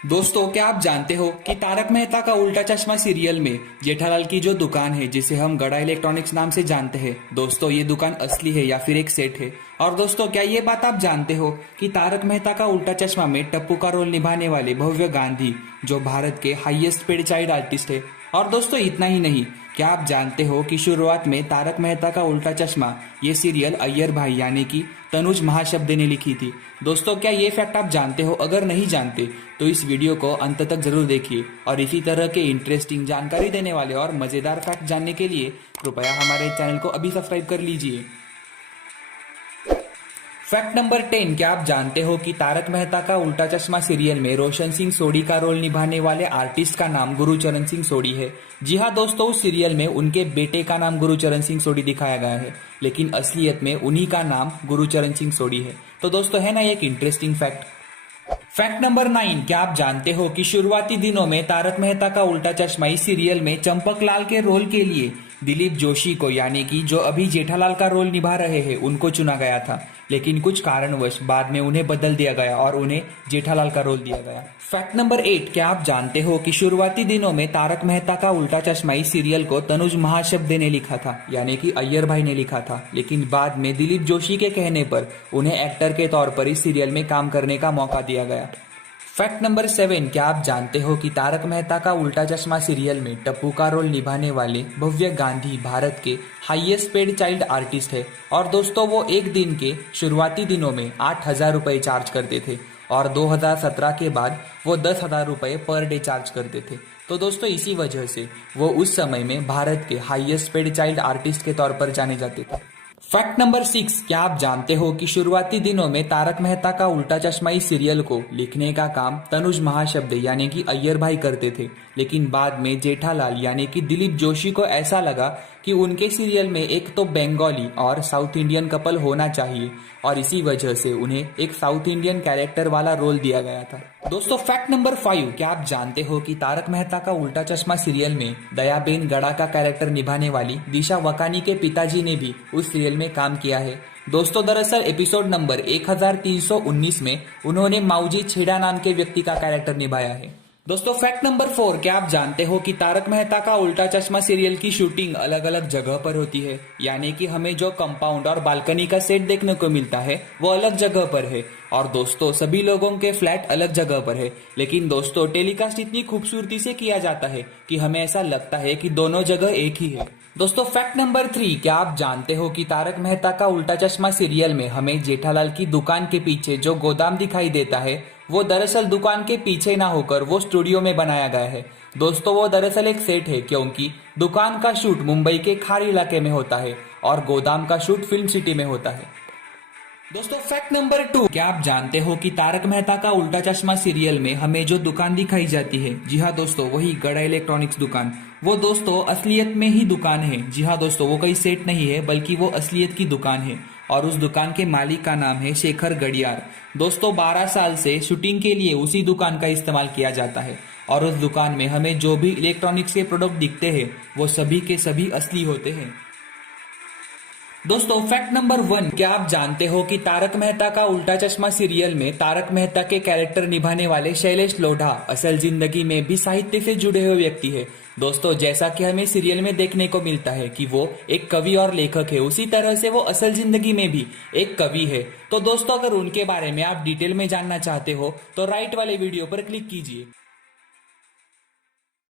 दोस्तों, क्या आप जानते हो कि तारक मेहता का उल्टा चश्मा सीरियल में जेठालाल की जो दुकान है जिसे हम गड़ा इलेक्ट्रॉनिक्स नाम से जानते हैं, दोस्तों ये दुकान असली है या फिर एक सेट है। और दोस्तों, क्या ये बात आप जानते हो कि तारक मेहता का उल्टा चश्मा में टप्पू का रोल निभाने वाले भव्य गांधी जो भारत के हाईएस्ट पेड चाइल्ड आर्टिस्ट है। और दोस्तों इतना ही नहीं, क्या आप जानते हो कि शुरुआत में तारक मेहता का उल्टा चश्मा ये सीरियल अय्यर भाई यानी कि तनुज महाशब्द ने लिखी थी। दोस्तों, क्या ये फैक्ट आप जानते हो? अगर नहीं जानते तो इस वीडियो को अंत तक जरूर देखिए और इसी तरह के इंटरेस्टिंग जानकारी देने वाले और मजेदार फैक्ट जानने के लिए कृपया हमारे चैनल को अभी सब्सक्राइब कर लीजिए। फैक्ट नंबर 10, क्या आप जानते हो कि तारक मेहता का उल्टा चश्मा सीरियल में रोशन सिंह सोढ़ी का रोल निभाने वाले आर्टिस्ट का नाम गुरुचरण सिंह सोढ़ी है। जी हाँ दोस्तों, उस सीरियल में उनके बेटे का नाम गुरुचरण सिंह सोढ़ी दिखाया गया है, लेकिन असलियत में उन्हीं का नाम गुरुचरण सिंह सोढ़ी है। तो दोस्तों, है ना एक इंटरेस्टिंग फैक्ट। फैक्ट नंबर 9, क्या आप जानते हो कि शुरुआती दिनों में तारक मेहता का उल्टा चश्मा इस सीरियल में चंपकलाल के रोल के लिए दिलीप जोशी को यानी कि जो अभी जेठालाल का रोल निभा रहे हैं उनको चुना गया था, लेकिन कुछ कारणवश बाद में उन्हें बदल दिया गया और उन्हें जेठालाल का रोल दिया गया। फैक्ट नंबर 8, क्या आप जानते हो कि शुरुआती दिनों में तारक मेहता का उल्टा चश्मा इस सीरियल को तनुज महाशब्द ने लिखा था यानी कि अय्यर भाई ने लिखा था, लेकिन बाद में दिलीप जोशी के कहने पर उन्हें एक्टर के तौर पर इस सीरियल में काम करने का मौका दिया गया। फैक्ट नंबर 7, क्या आप जानते हो कि तारक मेहता का उल्टा चश्मा सीरियल में टप्पू का रोल निभाने वाले भव्य गांधी भारत के हाईएस्ट पेड चाइल्ड आर्टिस्ट है। और दोस्तों, वो एक दिन के शुरुआती दिनों में 8,000 रुपये चार्ज करते थे और 2017 के बाद वो 10,000 रुपये पर डे चार्ज करते थे। तो दोस्तों, इसी वजह से वो उस समय में भारत के हाईएस्ट पेड चाइल्ड आर्टिस्ट के तौर पर जाने जाते थे। फैक्ट नंबर 6, क्या आप जानते हो कि शुरुआती दिनों में तारक मेहता का उल्टा चश्मा इस सीरियल को लिखने का काम तनुज महाशब्द यानी कि अय्यर भाई करते थे, लेकिन बाद में जेठालाल यानी कि दिलीप जोशी को ऐसा लगा कि उनके सीरियल में एक तो बंगाली और साउथ इंडियन कपल होना चाहिए और इसी वजह से उन्हें एक साउथ इंडियन कैरेक्टर वाला रोल दिया गया था। दोस्तों, फैक्ट नंबर 5, क्या आप जानते हो कि तारक मेहता का उल्टा चश्मा सीरियल में दयाबेन गड़ा का कैरेक्टर निभाने वाली दिशा वकानी के पिताजी ने भी उस सीरियल में काम किया है। दोस्तों, दरअसल एपिसोड नंबर 1319 में उन्होंने माऊजी छेड़ा नाम के व्यक्ति का कैरेक्टर निभाया है। दोस्तों, फैक्ट नंबर 4, क्या आप जानते हो कि तारक मेहता का उल्टा चश्मा सीरियल की शूटिंग अलग अलग जगह पर होती है, यानी कि हमें जो कंपाउंड और बालकनी का सेट देखने को मिलता है वो अलग जगह पर है और दोस्तों सभी लोगों के फ्लैट अलग जगह पर है, लेकिन दोस्तों टेलीकास्ट इतनी खूबसूरती से किया जाता है कि हमें ऐसा लगता है कि दोनों जगह एक ही है। दोस्तों, फैक्ट नंबर 3, क्या आप जानते हो कि तारक मेहता का उल्टा चश्मा सीरियल में हमें जेठालाल की दुकान के पीछे जो गोदाम दिखाई देता है वो दरअसल दुकान के पीछे ना होकर वो स्टूडियो में बनाया गया है। दोस्तों, वो दरअसल एक सेट है क्योंकि दुकान का शूट मुंबई के खाड़ी इलाके में होता है और गोदाम का शूट फिल्म सिटी में होता है। दोस्तों, फैक्ट नंबर 2, क्या आप जानते हो कि तारक मेहता का उल्टा चश्मा सीरियल में हमें जो दुकान दिखाई जाती है, जी हाँ दोस्तों, वही गड़ा इलेक्ट्रॉनिक्स दुकान, वो दोस्तों असलियत में ही दुकान है। जी हाँ दोस्तों, वो कोई सेट नहीं है बल्कि वो असलियत की दुकान है और उस दुकान के मालिक का नाम है शेखर गडियार। दोस्तों, 12 साल से शूटिंग के लिए उसी दुकान का इस्तेमाल किया जाता है और उस दुकान में हमें जो भी इलेक्ट्रॉनिक्स के प्रोडक्ट दिखते हैं वो सभी के सभी असली होते हैं। दोस्तों, फैक्ट नंबर 1, क्या आप जानते हो कि तारक मेहता का उल्टा चश्मा सीरियल में तारक मेहता के कैरेक्टर निभाने वाले शैलेश लोढ़ा असल जिंदगी में भी साहित्य से जुड़े हुए व्यक्ति है। दोस्तों, जैसा कि हमें सीरियल में देखने को मिलता है कि वो एक कवि और लेखक है, उसी तरह से वो असल जिंदगी में भी एक कवि है। तो दोस्तों, अगर उनके बारे में आप डिटेल में जानना चाहते हो तो राइट वाले वीडियो पर क्लिक कीजिए।